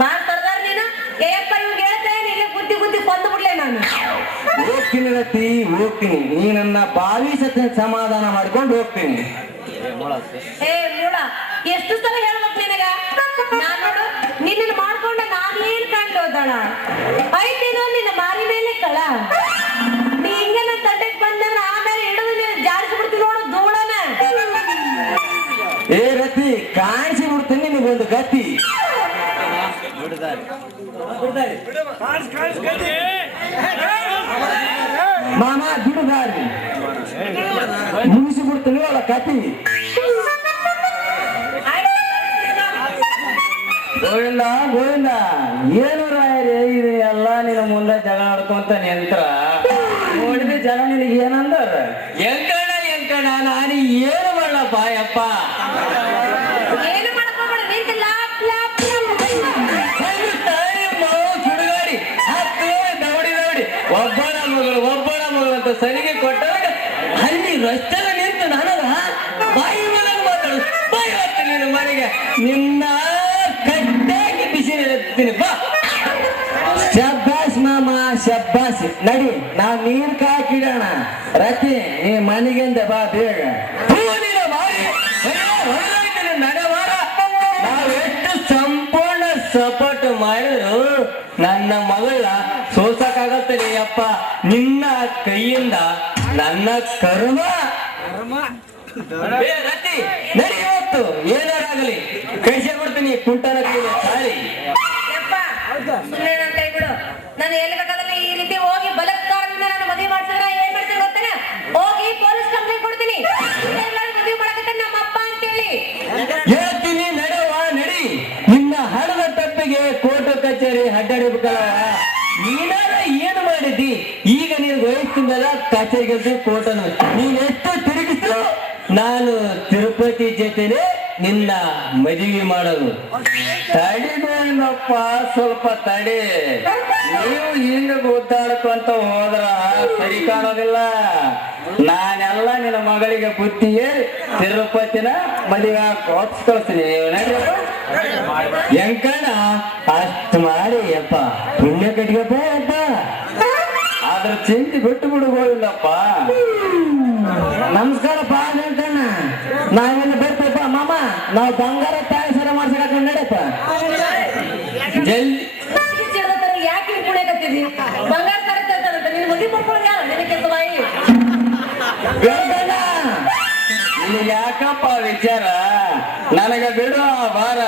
ಬಾಳ್ ನೀನು? ಏಯಪ್ಪ ಇವ್ಗೆ ಹೇಳ್ತಾ ಇಲ್ಲಿ ಗುದ್ದಿ ಗುದ್ದಿ ಕೊಂದು ಬಿಡ್ಲೆ ನಾನು. ಹೋಗ್ತೀನಿ ರತಿ ಹೋಗ್ತೀನಿ. ನೀ ನನ್ನ ಬಾವಿ ಸತ್ಯ ಸಮಾಧಾನ ಮಾಡ್ಕೊಂಡು ಹೋಗ್ತೀನಿ. ಏ ಮೂಳ ಎಷ್ಟು ಸಲ ಹೇಳ್ಬೇಕು ನಿನಗ? ನಾನ್ ನೋಡು ನಿನ್ನ ಮಾಡ್ಕೊಂಡ ನಾನೇನ್ ಕಂಡು ಹೋದಳ? ಐತೇನೋ ನಿನ್ನ ಮಾರಿ ಮೇಲೆ ಕಳ. ಮಾಮ ಬಿಡುದಾರಿ ಮುಗಿಸಿ ಬಿಡ್ತೀನಿ ಅವಳ ಕತಿ ಗೋವಿಂದ ಗೋವಿಂದ ಏನು ರಾಯರೇ ಇದು ಎಲ್ಲ ನಿನ್ನ ಮುಂದೆ ಜಗಳ ಆಡ್ಕೊಂತ ನಿಂತ್ರ ನೋಡಿದ ಜನ ನಿನಗೆ ಏನಂದಾರ ಎಂಕಣ ಎಂಕಣ ನಾನು ಏನು ಮಾಡಪ್ಪ ಯಪ್ಪ ಒಬ್ಬನ ಮಗಳು ಒಬ್ಬನ ಮಗಳು ಅಂತ ಸರಿಗೆ ಕೊಟ್ಟಾಗ ಅಲ್ಲಿ ರಸ್ತೆ ನಿಂತು ನನಗ ಬಾಯಿ ಮನೆಗೆ ಮಾತಾಡು ಬಾಯಿ ಹೋಗ್ತೀನಿ ನಿನ್ನ ಮನೆಗೆ. ನಿನ್ನ ಕಟ್ಟಾಗಿ ಬಿಸಿ ನೆಲೆತ್ತೀನಿ ಬಾ. ಶಬ್ಬಾಸ್ ಮಾಮ, ಶಬ್ಬಾಸ್. ನಡಿ ನಾ ನೀರ್ ಕಾಕಿಡೋಣ ರತಿ, ನೀ ಮನೆಗಿಂದ ಬಾ ಬೇಗ. ನಡೆವಾರ. ಎಷ್ಟು ಸಂಪೂರ್ಣ ಸಪೋರ್ಟ್ ಮಾಡಿದ್ರು, ನನ್ನ ಮಗಳ ಸೋಸಕ್ಕಾಗತ್ತೆ ಅಪ್ಪ. ನಿನ್ನ ಕೈಯಿಂದ ನನ್ನ ಕರ್ಮ. ರತಿ ನಡಿ ಇವತ್ತು. ಏನಾರಾಗಲಿ? ಕೈಸೆ ಬಿಡ್ತೀನಿ ಕುಂಟನ ಕೈಯಲ್ಲಿ ತಾಳಿ. ಬಿಡು. ನಾನು ಎಲ್ಲಿ ವಯಸ್ಸಿಂದಲ್ಲ ಕೋಟನ ನೀನ್ ಎಷ್ಟು ತಿರುಗಿಸು ನಾನು ತಿರುಪತಿ ಜೊತೆನೆ ನಿನ್ನ ಮದುವೆ ಮಾಡೋದು. ತಡಿಬೇನಪ್ಪ ಸ್ವಲ್ಪ ತಡಿ. ನೀವು ಹಿಂಗ ಗುದ್ದಾಡ್ಕೊಂತ ಹೋದ್ರ ಸರಿ ಕಾಣೋದಿಲ್ಲ. ನಾನೆಲ್ಲ ನಿನ್ನ ಮಗಳಿಗೆ ಬುದ್ಧಿ ಹೇಳಿ ತಿರುಪತಿನ ಮದುವೆ ವಾಪಸ್ ಕಳಿಸ್ತೀನಿ. ಅಷ್ಟು ಮಾಡಿ ಯಪ್ಪ. ಪುಣ್ಯ ಕಟ್ಗಪ್ಪ ಆದ್ರ ಚಿಂತೆ ಬಿಟ್ಟು ಬಿಡು ನಮಸ್ಕಾರ ನಮಸ್ಕಾರಪ್ಪ ಹೇಳ್ತಾನ. ನಾವೆಲ್ಲ ಬರ್ತೀವಪ್ಪ ಮಾಮ ನಾವು ಬಂಗಾರ ತಾಯಿ ಸರ ಮಾಡ್ಸಕ ನಡೆಯಪ್ಪ ಜಲ್ದಿ. ಯಾಕೆ ಹಿಂಗ್ ಕುಣಿಯಕತ್ತಿದಿ ಬಂಗಾರ ತರ ತರ್ತಾರಂತ ನಿನ್ ಮಾಡ್ಕೊಳ್ಳೋದು ಯಾರು ನಿನಗೆ ಬಾಯಿ ಯಾಕಪ್ಪ ವಿಚಾರ? ನನಗ ಬಿಡು ಬಾರ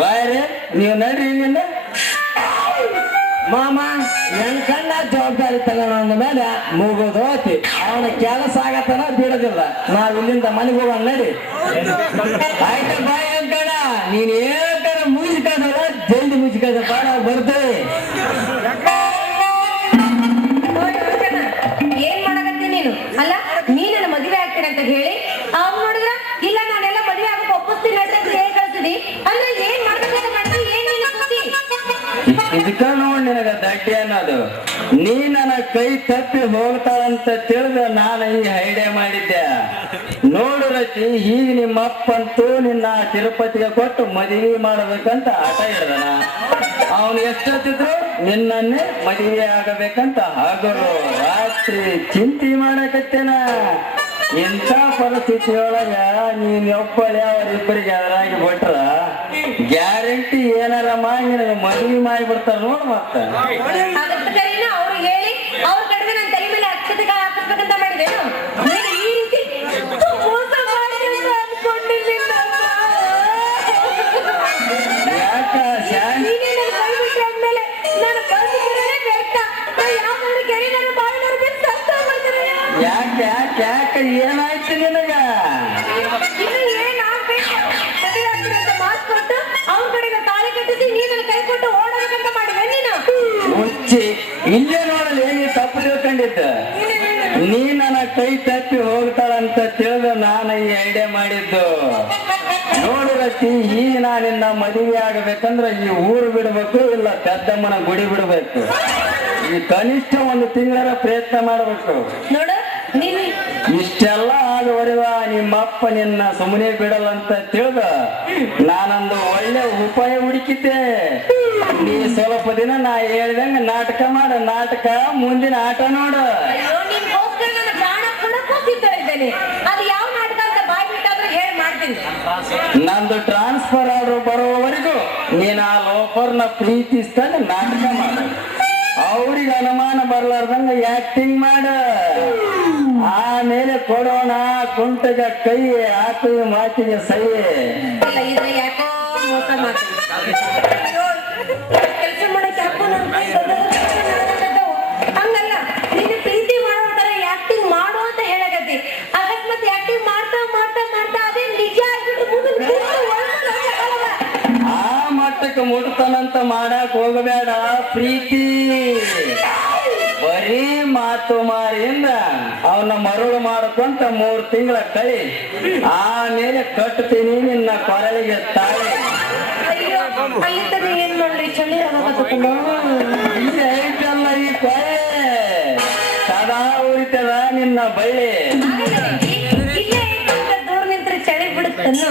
ರಾಯರೇ ನೀವು ನಡ್ರಿ ಇಲ್ಲಿಂದ. ಮಾಮ ಕಣ್ಣ ಜವಾಬ್ದಾರಿ ತಗೊಂಡ ಮೇಲೆ ಮುಗೋದು ಹೋತಿ. ಅವನ ಕೆಲಸ ಆಗತ್ತನ ಬಿಡೋದಿಲ್ಲ. ನಾವ್ ಇಲ್ಲಿಂದ ಮನೆಗೆ ಹೋಗೋಣ ನಡಿ. ಆಯ್ತ ಬಾಯ್ ಅಂಕಣ, ನೀನ್ ಹೇಳ್ತಾರ ಮುಗಿಸ್ಕದಲ್ಲ ಜಲ್ದಿ ಮುಗಿಸ್ಕದಪ್ಪ ಬಾಡ ಬರ್ತೇವೆ ನೀ ನನ್ನ ಕೈ ತಪ್ಪಿ ಹೋಗ್ತಾಳಂತ ತಿಳಿದು ನಾನು ಈ ಐಡಿಯಾ ಮಾಡಿದ್ದೆ. ನೋಡು ರಚಿ ಈಗ ನಿಮ್ಮ ಅಪ್ಪಂತೂ ನಿನ್ನ ತಿರುಪತಿಗೆ ಕೊಟ್ಟು ಮದುವೆ ಮಾಡಬೇಕಂತ ಆಟ ಹಿಡ್ದನ ಅವನು ಎಷ್ಟೊತ್ತಿದ್ರು ನಿನ್ನನ್ನೇ ಮದುವೆ ಆಗಬೇಕಂತ ಹಗಲು ರಾತ್ರಿ ಚಿಂತೆ ಮಾಡಕತ್ತೇನ. ಇಂಥ ಪರಿಸ್ಥಿತಿಯೊಳಗ ನೀನ್ ಒಬ್ಬಳೆ ಅವರಿಬ್ಬರಿಗೆ ಅದರಾಗಿ ಬಿಟ್ರ ಗ್ಯಾರಂಟಿ ಏನಾರ ಮಾಡಿ ಮದುವೆ ಮಾಡಿಬಿಡ್ತಾರ ನೋಡ್ ಮತ್ತ. ಯಾಕೆ ಯಾಕೆ ಯಾಕೆ ಏನಾಯ್ತು ನಿನಗ? ಮುಚ್ಚಿ ಇಲ್ಲೇ ನೋಡಲಿ ನೀ ತಪ್ಪು ತಿಳ್ಕೊಂಡಿದ್ದ? ನೀ ನನ್ನ ಕೈ ತಪ್ಪಿ ಹೋಗ್ತಾಳಂತ ತಿಳಿದು ನಾನು ಈ ಐಡಿಯಾ ಮಾಡಿದ್ದು. ನೋಡು ಈ ಈಗ ನಾನಿನ್ನ ಮದುವೆ ಆಗಬೇಕಂದ್ರೆ ಈ ಊರು ಬಿಡಬೇಕು ಇಲ್ಲ ಪೆದ್ದಮ್ಮನ ಗುಡಿ ಬಿಡಬೇಕು. ಈ ಕನಿಷ್ಠ ಒಂದು ತಿಂಗಳ ಪ್ರಯತ್ನ ಮಾಡಬೇಕು. ನೋಡು ಇಷ್ಟೆಲ್ಲ ನಿಮ್ಮ ನಿಮ್ಮಪ್ಪ ನಿನ್ನ ಸುಮ್ಮನೆ ಬಿಡಲ್ಲಂತ ತಿಳಿದ ನಾನೊಂದು ಒಳ್ಳೆ ಉಪಾಯ ಹುಡುಕಿದ್ದೆ. ನೀ ಸ್ವಲ್ಪ ದಿನ ನಾ ಹೇಳ್ದಂಗ ನಾಟಕ ಮಾಡ ನಾಟಕ ಮುಂದಿನ ಆಟ ನೋಡು. ನಂದು ಟ್ರಾನ್ಸ್ಫರ್ ಆರ್ಡರ್ ಬರೋವರೆಗೂ ನೀನು ಆ ಲೋಫರ್ನ ಪ್ರೀತಿಸ್ತಾನೆ ನಾಟಕ ಮಾಡು. ಅವ್ರಿಗೆ ಅನುಮಾನ ಬರ್ಲಾರ್ದಂಗ ಆಕ್ಟಿಂಗ್ ಮಾಡ. ಆಮೇಲೆ ಕೊಡೋಣ ಕುಂಟಗ ಕೈ ಆತು ಮಾತಿಗೆ ಸೈ ಯಾಕೋ ಮೋಸ ಕೆಲಸ ಮಾಡಕ್ ಯಾಕೋ. ಹಂಗಲ್ಲ ನಿನ್ನ ಪ್ರೀತಿ ಮಾಡೋತರ ಆಕ್ಟಿಂಗ್ ಮಾಡು ಅಂತ ಹೇಳಕತ್ತಿ. ಅಕಸ್ಮಾತ್ ಆಕ್ಟಿಂಗ್ ಮಾಡ್ತಾ ಮಾಡ್ತಾ ಮಾಡ್ತಾ ಅದೇ ನಿಜ ಆಗ್ಬಿಟ್ಟು ಆ ಮಟ್ಟಕ್ಕೆ ಮುಟ್ತಾನಂತ ಮಾಡಕ್ ಹೋಗಬೇಡ ಪ್ರೀತಿ. ಬರೀ ಮಾತು ಮಾರಿಯಿಂದ ಅವನ ಮರಳು ಮಾಡ್ಕೊಂತ ಮೂರ್ ತಿಂಗಳ ಕಳಿ. ಆಮೇಲೆ ಕಟ್ತೀನಿ ನಿನ್ನ ಕೊರಳಿಗೆ ತಾಯಿ ಏನ್ ಮಾಡ್ಲಿ ಚಳಿ ಐತಲ್ಲ ಈ ಕೊಳೆ ಸದಾ ಉರಿತದ ನಿನ್ನ ಬಳ್ಳಿ. ದೂರ ನಿಂತ್ರೆ ಚಳಿ ಬಿಡುತ್ತನ್ನು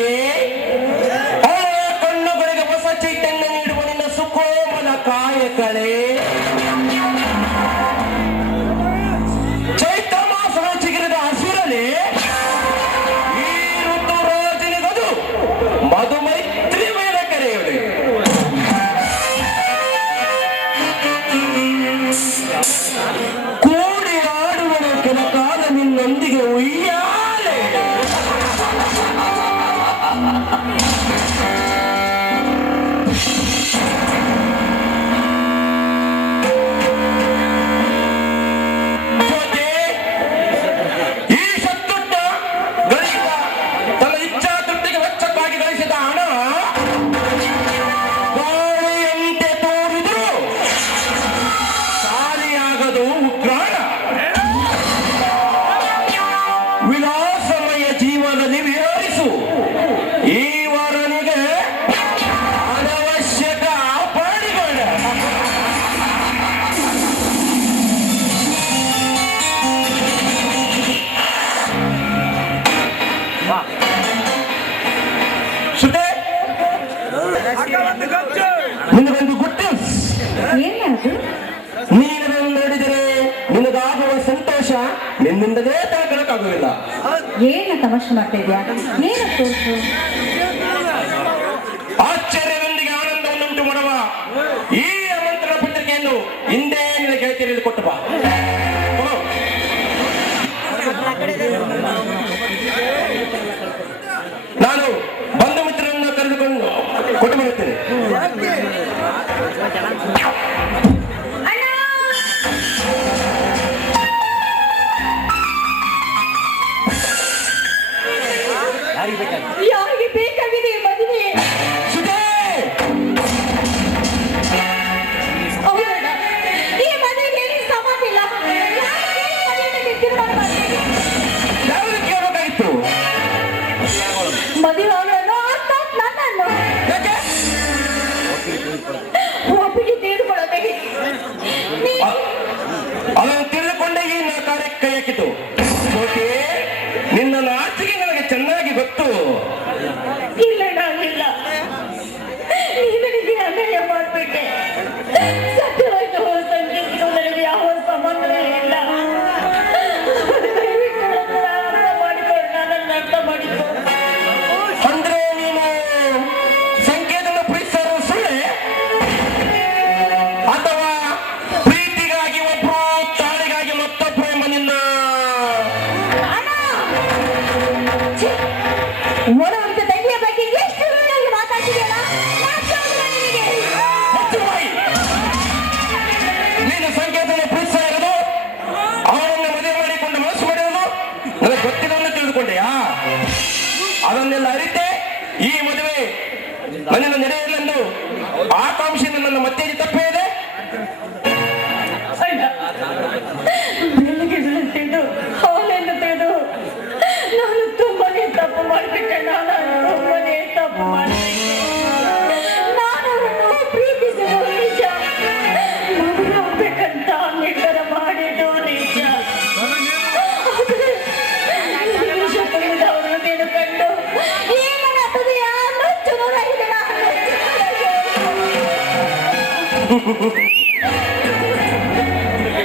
Богдан We love ಏನ ತಮಾಷೆ ಮಾಡ್ತಾ ಇದೆಯಾ ಏನ ತೋರ್ಸು? ಆಶ್ಚರ್ಯದೊಂದಿಗೆ ಆನಂದವನ್ನುಂಟು ಮಾಡುವ ಈ ಆಮಂತ್ರಣ ಪತ್ರಿಕೆಯನ್ನು ಹಿಂದೆ ನಿನ್ನ ಗೆಳತಿಯರಲ್ಲಿ ಕೊಟ್ಟು ಬಾ.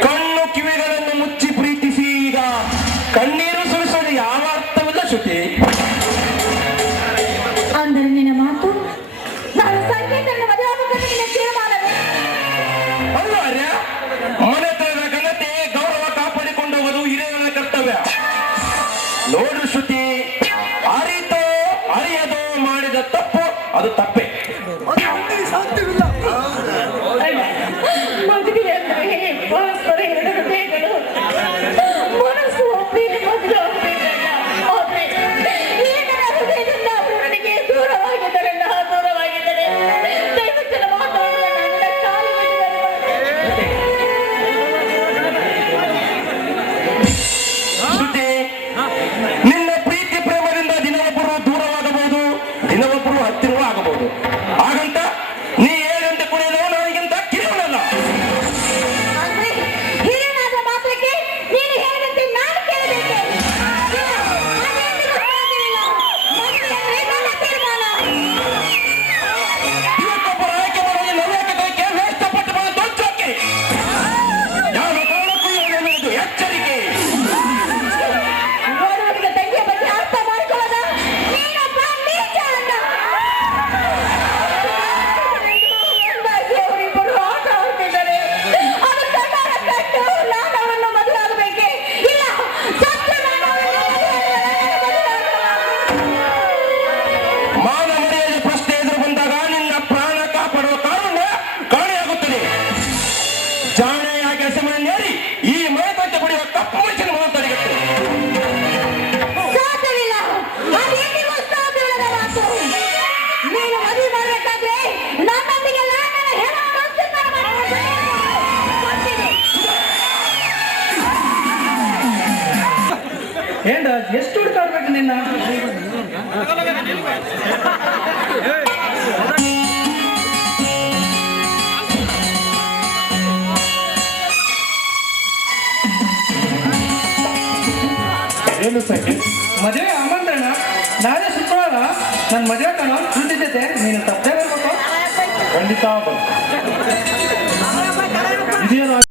ಕಣ್ಣು ಕಿವಿಗಳನ್ನು ಮುಚ್ಚಿ ಪ್ರೀತಿಸಿ ಈಗ ಕಣ್ಣೀರು ಸುರಿಸಲು ಯಾವ ಅರ್ಥವಿಲ್ಲ ಶ್ರುತಿ? ಅಂದರೆ ನಿನ್ನ ಮಾತು? ನಾನು ಸಂಕೇತನ ಮದುವೆ ಆಗಬೇಕಂತ ನಿನ್ನ ತೀರ್ಮಾನವೇ ಅಲ್ಲ ಆರ್ಯ. ಘನತೆ ಗೌರವ ಕಾಪಾಡಿಕೊಂಡು ಹೋಗೋದು ಹಿರಿಯರ ಕರ್ತವ್ಯ. ನೋಡು ಶ್ರುತಿ ಅರಿತು ಅರಿಯದು ಮಾಡಿದ ತಪ್ಪು ಅದು ತಪ್ಪೇ. ಸಾಧ್ಯವಿಲ್ಲ ಇನ್ನು ಒಬ್ಬರು ಆಗಬಹುದು. ನಿನ್ನ ಏನು ಮದುವೆ ಆಮಂತ್ರಣ. ನಾಳೆ ಶುಕ್ರವಾರ ನನ್ನ ಮದುವೆ ಕಣ. ದುಡ್ಡು ಜೊತೆ ನೀನು ತಪ್ಪದೇ ಬರ್ಬೇಕು. ಖಂಡಿತ. ಇದೇನು